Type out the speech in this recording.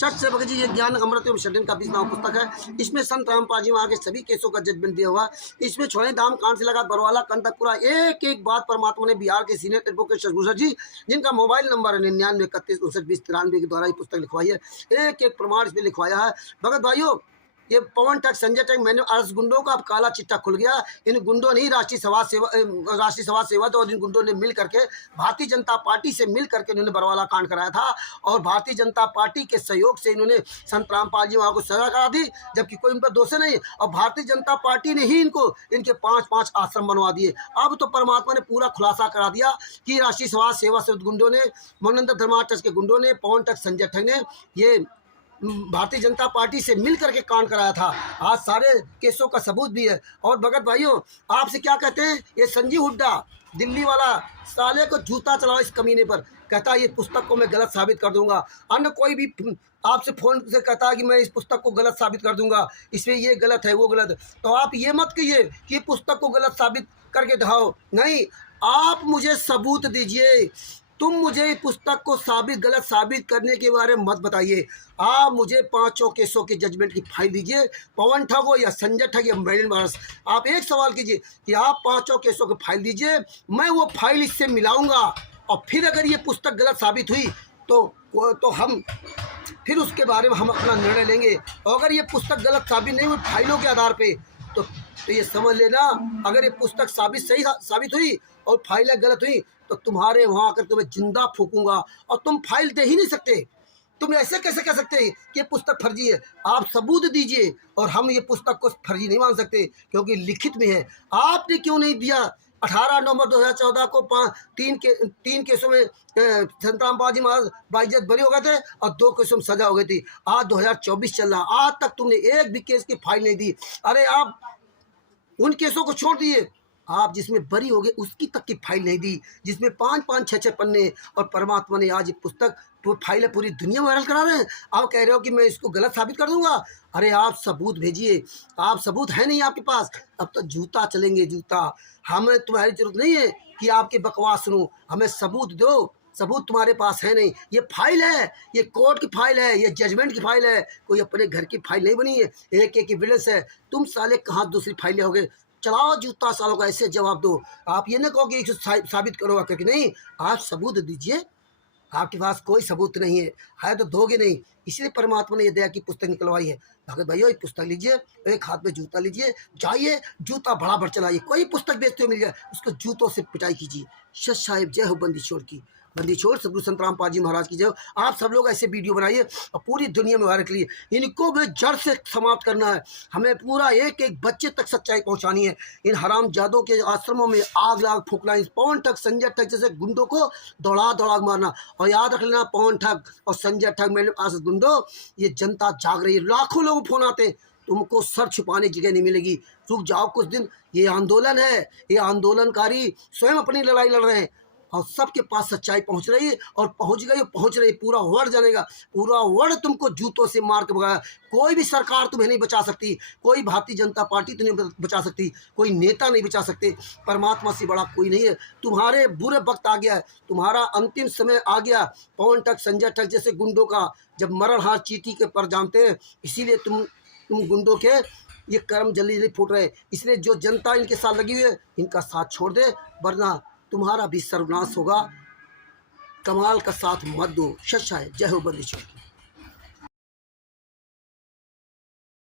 सच से भगत जी ये ज्ञान अमृत एवं षड्यंत्र का 20वां पुस्तक है। इसमें संत रामपाल जी वहाँ के सभी केसों का जजमेंट दिया हुआ। इसमें छोड़े धाम कांड से लगा बरवाला कंध तक पूरा एक एक बात परमात्मा ने बिहार के सीनियर एडवोकेट शशभूषण जी, जिनका मोबाइल नंबर है 9931312093 के द्वारा ये पुस्तक लिखवाई है। एक एक प्रमाण इसमें लिखवाया है। भगत भाइयों, ये पवन ठग संजय ठग मैंने अर्ज गुंडों का अब काला चिट्ठा खुल गया। इन गुंडों ने राष्ट्रीय समाज सेवा तो और इन गुंडों ने मिल करके भारतीय जनता पार्टी से मिल करके इन्होंने बरवाला कांड कराया था और भारतीय जनता पार्टी के सहयोग से इन्होंने संत रामपाल जी वहाँ को सजा करा दी, जबकि कोई उन पर दोष नहीं। और भारतीय जनता पार्टी ने ही इनको इनके 5-5 आश्रम बनवा दिए। अब तो परमात्मा ने पूरा खुलासा करा दिया कि राष्ट्रीय समाज सेवा से गुंडों ने, मनोनंदन धर्मार्थ ट्रस्ट के गुंडों ने, पवन ठग संजय ठग ने ये भारतीय जनता पार्टी से मिल करके कांड कराया था। आज सारे केसों का सबूत भी है। और भगत भाइयों, आपसे क्या कहते हैं, ये संजीव हुड्डा दिल्ली वाला साले को जूता चलाओ इस कमीने पर, कहता है ये पुस्तक को मैं गलत साबित कर दूंगा। अन्य कोई भी आपसे फ़ोन से कहता है कि मैं इस पुस्तक को गलत साबित कर दूंगा, इसमें ये गलत है वो गलत है, तो आप ये मत कहिए कि पुस्तक को गलत साबित करके दिखाओ। नहीं, आप मुझे सबूत दीजिए। तुम मुझे पुस्तक को गलत साबित करने के बारे में मत बताइए। आप मुझे 5 केसों के जजमेंट की फाइल दीजिए, पवन ठग हो या संजय ठग या मरीन मार्स। आप एक सवाल कीजिए कि आप 5 केसों की फाइल दीजिए, मैं वो फाइल इससे मिलाऊंगा और फिर अगर ये पुस्तक गलत साबित हुई तो हम फिर उसके बारे में हम अपना निर्णय लेंगे। और अगर ये पुस्तक गलत साबित नहीं हुई फाइलों के आधार पर तो ये समझ लेना, अगर ये पुस्तक सही साबित हुई और फाइलें गलत हुई तो तुम्हारे वहाँ आकर तुम्हें जिंदा फूकूंगा और तुम फाइल दे ही नहीं सकते। तुम ऐसे कैसे कह सकते हैं कि ये पुस्तक फर्जी है? आप सबूत दीजिए और हम ये पुस्तक को फर्जी नहीं मान सकते क्योंकि लिखित में है। आपने क्यों नहीं दिया? 18 नवंबर 2014 को 3 केसों में संत रामपाल जी महाराज बाइज्जत बरी हो गए थे और 2 केसों में सजा हो गई थी। आज 2024 चल रहा, आज तक तुमने एक भी केस की फाइल नहीं दी। अरे आप उन केसों को छोड़ दिए, आप जिसमें बरी हो गए उसकी तक की फाइल नहीं दी, जिसमें 5-5, 6-6 पन्ने। और परमात्मा ने आज ये पुस्तक फाइलें पूरी दुनिया में वायरल करा रहे हैं। आप कह रहे हो कि मैं इसको गलत साबित कर दूंगा। अरे आप सबूत भेजिए। आप सबूत है नहीं आपके पास, अब तो जूता चलेंगे जूता। हमें तुम्हारी जरूरत नहीं है कि आपके बकवास सुनूं, हमें सबूत दो। सबूत तुम्हारे पास है नहीं। ये फाइल है, ये कोर्ट की फाइल है, ये जजमेंट की फाइल है, कोई अपने घर की फाइल नहीं बनी है। एक एक एविडेंस है। तुम साले कहाँ दूसरी फाइलें होगे? चलाओ जूता सालों का, ऐसे जवाब दो। आप ये ना कहो कि साबित करो क्योंकि नहीं, आप सबूत दीजिए। आपके पास कोई सबूत नहीं है तो दोगे नहीं। इसलिए परमात्मा ने ये दया की पुस्तक निकलवाई है। भगत भाइयों, एक पुस्तक लीजिए, एक हाथ में जूता लीजिए, जाइए जूता बराबर चलाइए। कोई पुस्तक बेचते हुए मिल जाए उसको जूतों से पिटाई कीजिए। सत साहिब जय हो बंदी छोड़ की, बंदी छोड़ सतगुरु संत रामपाल जी महाराज की जय हो। आप सब लोग ऐसे वीडियो बनाइए और पूरी दुनिया में वायरल करिए। इनको भी जड़ से समाप्त करना है। हमें पूरा एक एक बच्चे तक सच्चाई पहुंचानी है। इन हरामजादों के आश्रमों में आग लाग फूकना, इस पवन ठग संजय ठग जैसे गुंडों को दौड़ा दौड़ा मारना। और याद रख लेना, पवन ठग और संजय ठग मेरे पास गुंडों, ये जनता जाग रही है। लाखों लोग फोन आते हैं, तुमको सर छुपाने की जगह नहीं मिलेगी। रुक जाओ कुछ दिन। ये आंदोलन है, ये आंदोलनकारी स्वयं अपनी लड़ाई लड़ रहे हैं और सबके पास सच्चाई पहुंच रही है और पहुंच गई, पहुंच रही। पूरा वर्ल्ड जानेगा, पूरा वर्ल्ड तुमको जूतों से मार के भगाया। कोई भी सरकार तुम्हें नहीं बचा सकती, कोई भारतीय जनता पार्टी तुम्हें बचा सकती, कोई नेता नहीं बचा सकते। परमात्मा से बड़ा कोई नहीं है। तुम्हारे बुरे वक्त आ गया है, तुम्हारा अंतिम समय आ गया। पवन ठग संजय ठग जैसे गुंडों का जब मरण हार चीटी के पर जानते हैं, इसीलिए तुम गुंडों के ये कर्म जल्दी जल्दी फूट रहे। इसलिए जो जनता इनके साथ लगी हुई है, इनका साथ छोड़ दे, वरना तुम्हारा भी सर्वनाश होगा। कमाल का साथ मत दो। सच्चाई जय हो बंदी छोड़ की।